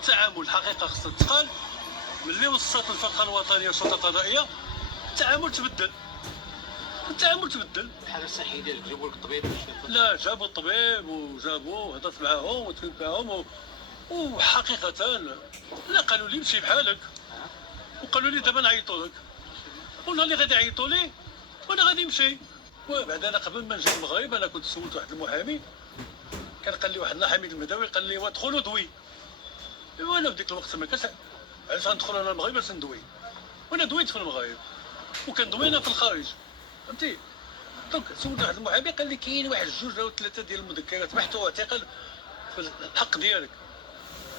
التعامل الحقيقه خصها تقال. ملي وصلت الفرقه الوطنيه والشرطه القضائيه التعامل تبدل. الحاله الصحيه ديالك جابوا لك الطبيب؟ لا، جابوا الطبيب وجابوا هضرت معاهم وتكلمت معاهم وحقيقه لا، قالوا لي مشي بحالك، وقالوا لي دابا نعيطوا لك، والله اللي غادي يعيطوا لي وانا غادي نمشي. وبعد انا قبل ما نجي المغرب انا كنت سولت واحد المحامي، كان قال لي واحد حميد المداوي، قال لي ودخل ودوي. وانا في ديك الوقت ما كاش علاش غندخل انا المغرب باش ندوي، وانا دويت في المغرب وكندوي انا في الخارج، فهمتي. دونك سولت واحد المحامي قال لي كاين واحد جوج او ثلاثه ديال المذكرات محتوى اعتقال في الحق ديالك.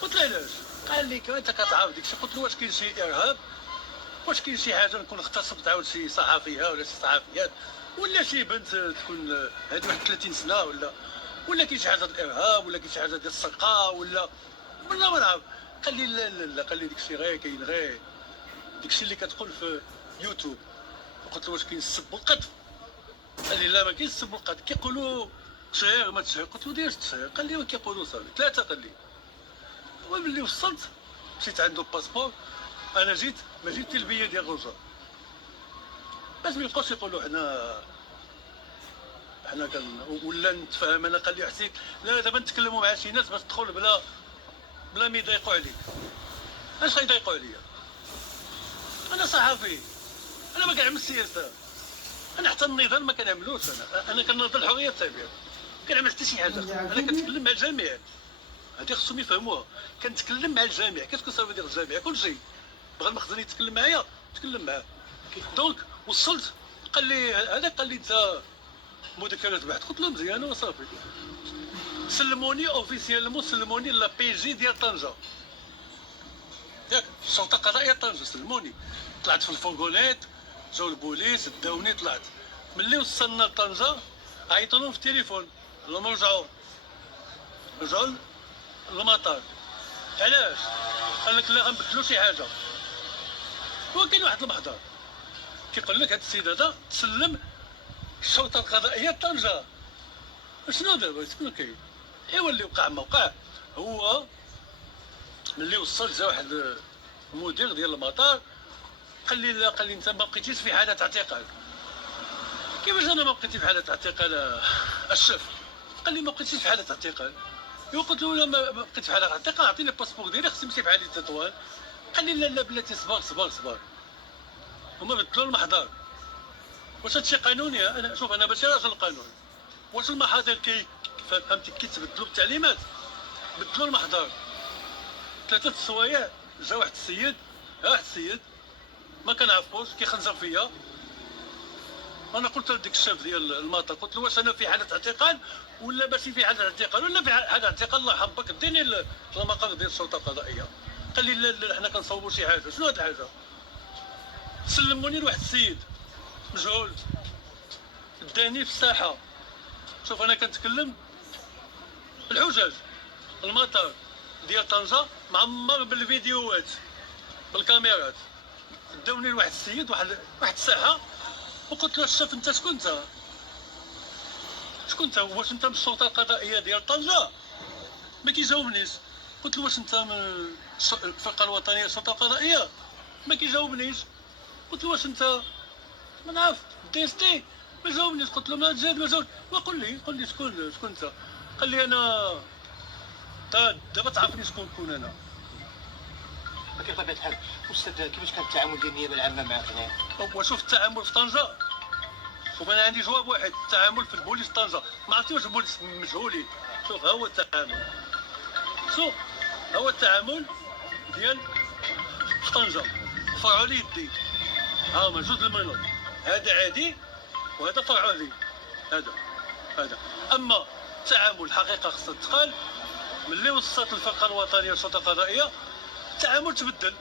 قلت له علاش؟ قال لي انت كتعرف ديك الشيء. قلت له واش كاين شي ارهاب؟ واش كاين شي حاجه نكون اغتصبت عاود شي صحفيه ولا شي صحفيات ولا شي بنت تكون هذه واحد 30 سنه ولا كاين شي حاجه ديال الارهاب ولا كاين شي حاجه ديال السرقه ولا ما نعرف. قال لي لا، قال لي ديك الشيء كاين غير ديك الشيء اللي كتقول في يوتيوب. قلت له واش كاين السب والقذف؟ قال لي لا، ما كاينش السب والقذف، كيقولوا تشهير ما تشهير. قلت له داير تشهير؟ قال لي كيقولوا صافي ثلاثه. قال لي وملي وصلت مشيت عنده الباسبور، انا ما جيت البيه ديال الرجاء باش ما يبقاوش يقولوا حنا ولا نتفاهم انا. قال لي حسيت لا، دابا نتكلموا مع شي ناس باش تدخل بلا ما يضايقوا عليك. اش غيضايقوا عليا؟ انا صحفي، انا ما كنعمل السياسه، انا حتى النضال ما كنعملوش. انا كنناضل الحريه التعبير، ما كنعمل حتى شي حاجه. انا كنتكلم مع الجميع، هذه خصهم يفهموها. كنتكلم مع الجميع. كاسكو صافي ديال الجميع كلشي بغى المخزن يتكلم معايا تكلم معاه. دونك وصلت قال لي هذا، قال لي انت مذكرات بحث. قلت له مزيان وصافي. سلموني اوفيسيالمون، سلموني لا بي جي ديال طنجه، ياك الشرطه القضائيه طنجه. سلموني، طلعت في الفونغونيت، جاو البوليس داوني، طلعت. ملي وصلنا لطنجه عيطوا لهم في التليفون، لهم رجعوا للمطار. علاش؟ قال لك لا، غنبدلوا شي حاجه. هو كاين واحد المحضر كيقول لك هذا السيد هذا تسلم الشرطه القضائيه طنجه. شنو دابا شكون كاين؟ ايوا اللي وقع ما وقع. هو ملي وصل جا واحد المدير ديال المطار قال لي لا، قال لي انت ما بقيتيش في حاله اعتقال. كيفاش انا ما بقيتي في حاله اعتقال الشيف؟ قال لي ما بقيتيش في حاله اعتقال. قلت له لا، ما بقيت في حاله اعتقال، عطيني الباسبور ديالي خصني نمشي في حاله تطوال. قال لي لا بلاتي صبر. هما بدلوا المحضر. واش هادشي قانوني؟ انا شوف، انا ماشي راجل قانون. واش المحاضر فهمتي كيتبدلوا بالتعليمات؟ بدلوا المحضر 3 السوايع. جا واحد السيد ما كنعرفوش كيخنزر فيا. انا قلت لديك الشاف ديال المطار، قلت له واش انا في حاله اعتقال ولا ماشي في حاله اعتقال، ولا في حاله اعتقال الله يحفظك اديني المقر ديال الشرطه القضائيه. قال لي لا حنا كنصوبوا شي حاجه. شنو هاد الحاجه؟ سلموني لواحد السيد مجهول داني في الساحه. شوف انا كنتكلم الحجاج المطار ديال طنجه معمر بالفيديوهات بالكاميرات. داوني لواحد السيد واحد الساحه، وقلت له الشاف انت شكون انت؟ واش انت من الشرطه القضائيه ديال طنجه؟ ما كيجاوبنيش. قلت له واش انت من الفرقه الوطنيه الشرطه القضائيه؟ ما كيجاوبنيش. قلت له واش انت ما نعرف دي اس تي؟ ما جاوبنيش. قلت له ما جاوب. وقول لي شكون انت؟ قال لي انا دابا تعرفني شكون انا. ولكن بطبيعه الحال استاذ، كيفاش كان التعامل ديال النيابه العامه معك هنا؟ وشوف التعامل في طنجه، شوف انا عندي جواب واحد. التعامل في البوليس طنجه، ما عرفتي واش البوليس مجهولين. شوف ها هو التعامل، ديال في طنجه فرعوا لي يدي. ها هما جوج المريض، هذا عادي وهذا فرعوا لي. هذا اما التعامل الحقيقه خصها تقال. ملي وصلت الفرقه الوطنيه الشرطه القضائيه التعامل تبدل.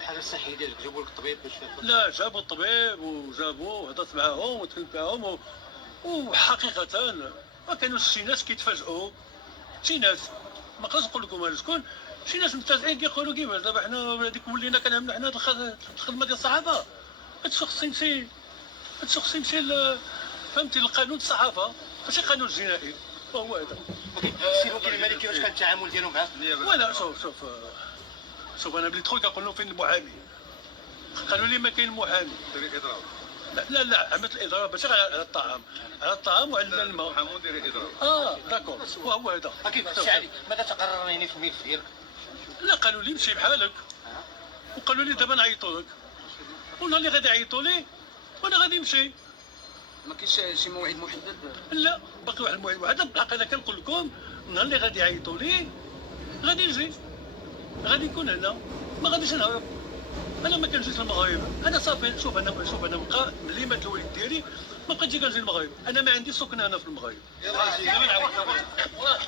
الحاله الصحيه ديالك جابوا لك الطبيب باش؟ لا، جابوا الطبيب هضرت معاهم وتكلمت معاهم وحقيقه ما كانوش شي ناس كيتفاجئوا. شي ناس ما نقدرش نقول لكم شكون. شي ناس متفاجئين كيقولوا كيفاش دابا حنا هذيك ولينا كنعملوا حنا الخدمه ديال الصحافه. هادشي خصو يمشي فهمتي لقانون الصحافه ماشي قانون جنائي. هو هذا. السي وكيل الملك، كيفاش كانت التعامل ديالهم معاك؟ ولا شوف انا بلي دخل كنقول لهم فين المحامي. قالوا لي ما كاين محامي. ديري اضراب. لا عملت الاضراب ماشي على الطعام وعلى الماء. حمود ديري اضراب. داكور وهو هذا. اكيد السي علي ماذا تقرر يعني في الملف ديالك؟ لا قالوا لي مشي بحالك وقالوا لي دابا نعيطوا لك والنهار اللي غادي يعيطوا لي وانا غادي نمشي. ما كاينش شي موعد محدد؟ لا باقي واحد الموعد واحد بالحق انا كنقول لكم النهار اللي غادي يعيطوا لي غادي نجي غادي نكون هنا ما غاديش نهرب. انا ما كنجيش للمغرب انا صافي. شوف انا بقى ملي مات الوالد ديالي ما بقيتش كنجي للمغرب. انا ما عندي سكنه هنا في المغرب. يلا